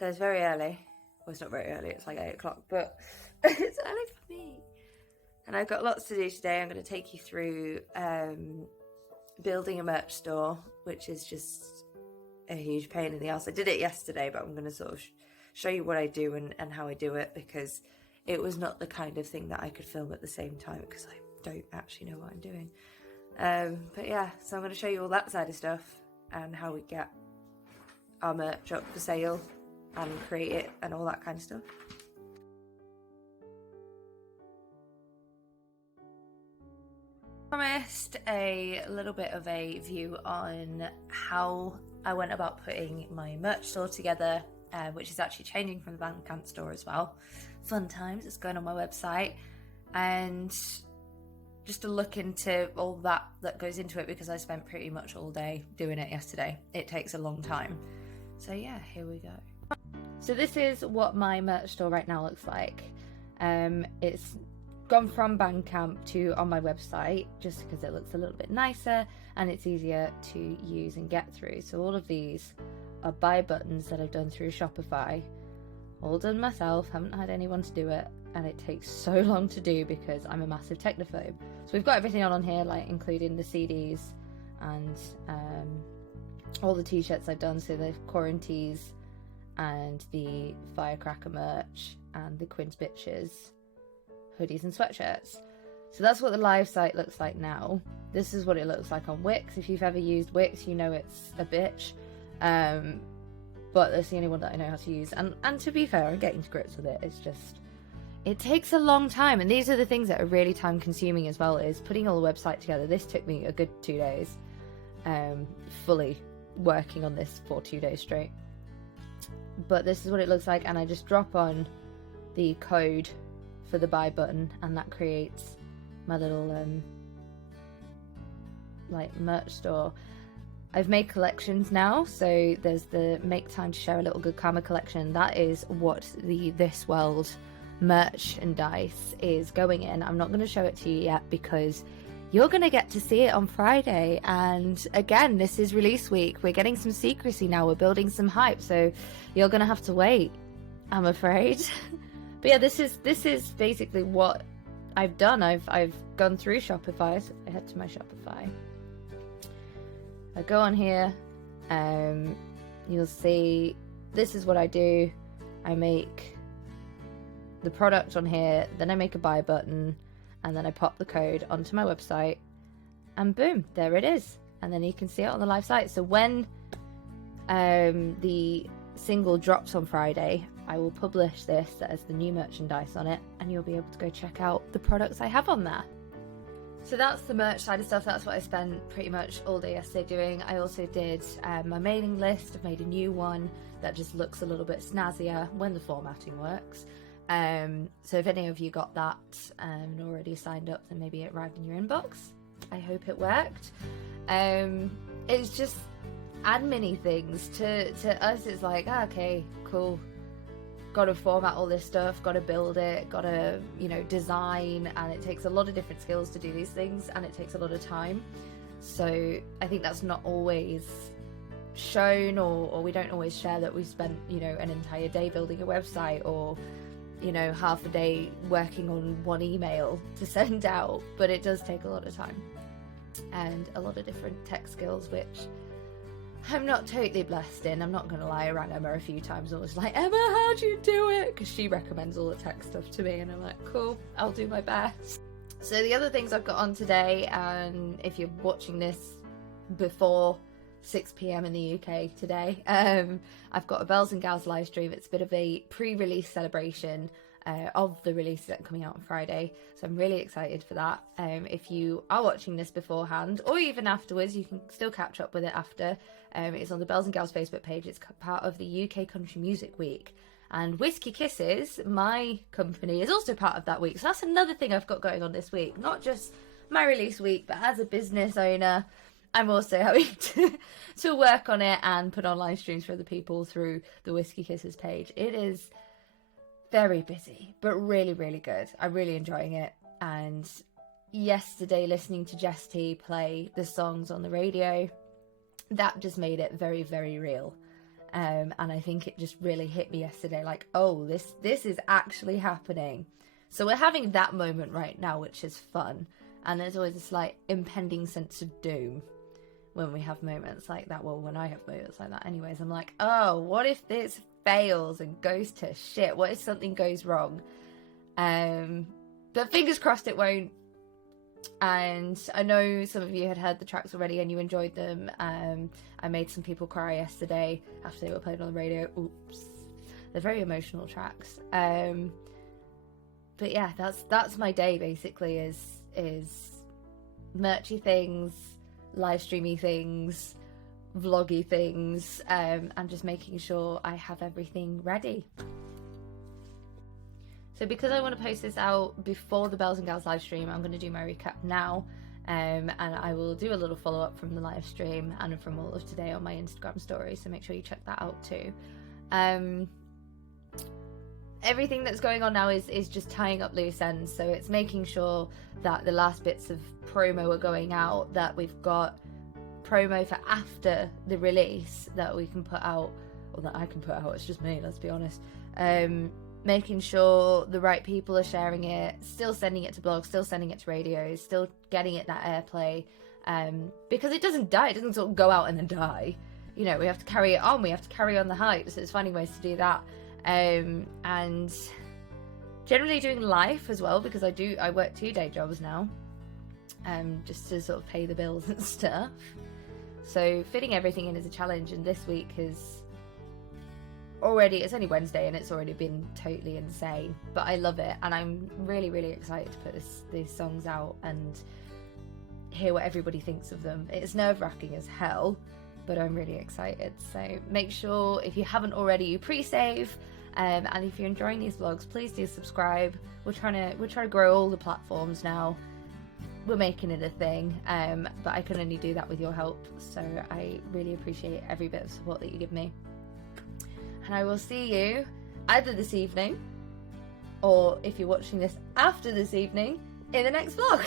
So it's very early. Well, it's not very early, it's like 8 o'clock, but it's early for me. And I've got lots to do today. I'm going to take you through building a merch store, which is just a huge pain in the ass. I did it yesterday, but I'm going to sort of show you what I do and how I do it, because it was not the kind of thing that I could film at the same time, because I don't actually know what I'm doing. But yeah, so I'm going to show you all that side of stuff and how we get our merch up for sale and create it and all that kind of stuff. Promised a little bit of a view on how I went about putting my merch store together, which is actually changing from the Bandcamp store as well. Fun times, it's going on my website, and just to look into all that goes into it, because I spent pretty much all day doing it yesterday. It takes a long time. So yeah, here we go. So this is what my merch store right now looks like. It's gone from Bandcamp to on my website, just because it looks a little bit nicer and it's easier to use and get through. So all of these are buy buttons that I've done through Shopify, all done myself, haven't had anyone to do it, and it takes so long to do because I'm a massive technophobe. So we've got everything on here, like including the CDs and all the t-shirts I've done, so the quaranties and the Firecracker merch and the Quinn's Bitches hoodies and sweatshirts. So that's what the live site looks like now. This is what it looks like on Wix. If you've ever used Wix, you know it's a bitch, but that's the only one that I know how to use, and to be fair, I'm getting to grips with it. It's just, it takes a long time, and these are the things that are really time consuming as well, is putting all the website together. This took me a good 2 days, fully working on this for 2 days straight. But this is what it looks like, and I just drop on the code for the buy button, and that creates my little like merch store. I've made collections now, so there's the Make Time to Share a Little Good Karma collection. That is what the This World merchandise is going in. I'm not going to show it to you yet because you're going to get to see it on Friday, and again, this is release week. We're getting some secrecy now, we're building some hype, so you're going to have to wait, I'm afraid. But yeah, this is basically what I've done. I've gone through Shopify, so I head to my Shopify. I go on here, you'll see this is what I do. I make the product on here, then I make a buy button, and then I pop the code onto my website, and boom, there it is. And then you can see it on the live site. So when the single drops on Friday, I will publish this as the new merchandise on it, and you'll be able to go check out the products I have on there. So that's the merch side of stuff. That's what I spent pretty much all day yesterday doing. I also did my mailing list. I've made a new one that just looks a little bit snazzier when the formatting works. So if any of you got that and already signed up, then maybe it arrived in your inbox. I hope it worked. It's just admin-y things. To us, it's like, okay, cool. Got to format all this stuff, got to build it, got to, design, and it takes a lot of different skills to do these things, and it takes a lot of time. So I think that's not always shown, or we don't always share that we spent, an entire day building a website, or half a day working on one email to send out. But it does take a lot of time and a lot of different tech skills, which I'm not totally blessed in. I'm not going to lie. I rang Emma a few times and was like, Emma, how'd you do it? Because she recommends all the tech stuff to me, and I'm like, cool, I'll do my best. So the other things I've got on today, and if you're watching this before 6 p.m. in the UK today, I've got a Bells and Gals live stream. It's a bit of a pre-release celebration of the release that's coming out on Friday, so I'm really excited for that. If you are watching this beforehand or even afterwards, you can still catch up with it after. It's on the Bells and Gals Facebook page. It's part of the UK Country Music Week, and Whiskey Kisses, my company, is also part of that week. So that's another thing I've got going on this week, not just my release week, but as a business owner, I'm also having to work on it and put on live streams for other people through the Whiskey Kisses page. It is very busy, but really, really good. I'm really enjoying it. And yesterday, listening to Jess play the songs on the radio, that just made it very, very real. And I think it just really hit me yesterday, like, oh, this is actually happening. So we're having that moment right now, which is fun. And there's always a slight impending sense of doom when we have moments like that. Well, when I have moments like that anyways, I'm like, oh, what if this fails and goes to shit? What if something goes wrong? But fingers crossed it won't. And I know some of you had heard the tracks already and you enjoyed them. I made some people cry yesterday after they were played on the radio. Oops. They're very emotional tracks. But yeah, that's my day basically, is merchy things, live streamy things, vloggy things, and just making sure I have everything ready. So because I want to post this out before the Bells and Gals live stream, I'm going to do my recap now, and I will do a little follow-up from the live stream and from all of today on my Instagram story, so make sure you check that out too. Everything that's going on now is just tying up loose ends, so it's making sure that the last bits of promo are going out, that we've got promo for after the release that we can put out, or that I can put out, it's just me, let's be honest. Making sure the right people are sharing it, still sending it to blogs, still sending it to radios, still getting it that airplay, because it doesn't die, it doesn't sort of go out and then die. You know, we have to carry it on, we have to carry on the hype, so it's finding ways to do that. And generally doing life as well, because I work 2 day jobs now, just to sort of pay the bills and stuff. So fitting everything in is a challenge, and this week is already, it's only Wednesday and it's already been totally insane, but I love it, and I'm really, really excited to put these songs out and hear what everybody thinks of them. It's nerve-wracking as hell, but I'm really excited. So make sure, if you haven't already, you pre-save, and if you're enjoying these vlogs, please do subscribe. We're trying to grow all the platforms now. We're making it a thing, but I can only do that with your help, so I really appreciate every bit of support that you give me. And I will see you either this evening, or if you're watching this after this evening, in the next vlog.